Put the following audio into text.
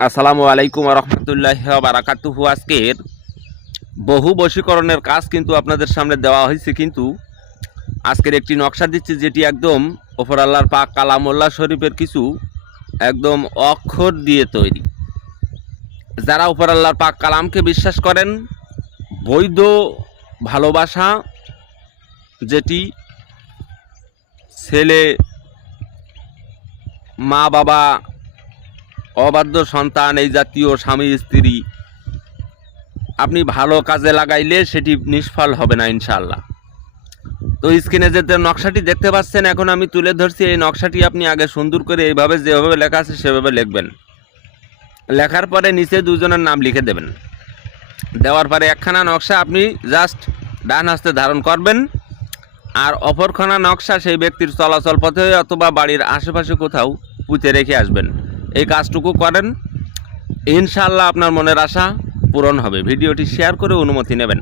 আসসালামু আলাইকুম রহমতুল্লাহ বারাকাতুহু। আজকের বহু বশীকরণের কাজ কিন্তু আপনাদের সামনে দেওয়া হয়েছে, কিন্তু আজকের একটি নকশা দিচ্ছি যেটি একদম ওপর আল্লাহর পাক কালামুল্লাহ শরীফের কিছু একদম অক্ষর দিয়ে তৈরি। যারা ওপর আল্লাহর পাক কালামকে বিশ্বাস করেন, বৈধ ভালোবাসা যেটি ছেলে, মা বাবা, অবাধ্য সন্তান, এই জাতীয় স্বামী স্ত্রী আপনি ভালো কাজে লাগাইলে সেটি নিষ্ফল হবে না ইনশাআল্লাহ। তো স্ক্রিনে যে নকশাটি দেখতে পাচ্ছেন এখন আমি তুলে ধরছি, এই নকশাটি আপনি আগে সুন্দর করে এইভাবে যেভাবে লেখা আছে সেভাবে লিখবেন। লেখার পরে নিচে দুজনের নাম লিখে দেবেন। দেওয়ার পরে একখানা নকশা আপনি জাস্ট ডান হস্তে ধারণ করবেন, আর অপরখানা নকশা সেই ব্যক্তির চলাচল পথে অথবা বাড়ির আশেপাশে কোথাও পুঁতে রেখে আসবেন। এই কাজটুকু করেন, ইনশাআল্লাহ আপনার মনের আশা পূরণ হবে। ভিডিওটি শেয়ার করে অনুমতি নেবেন।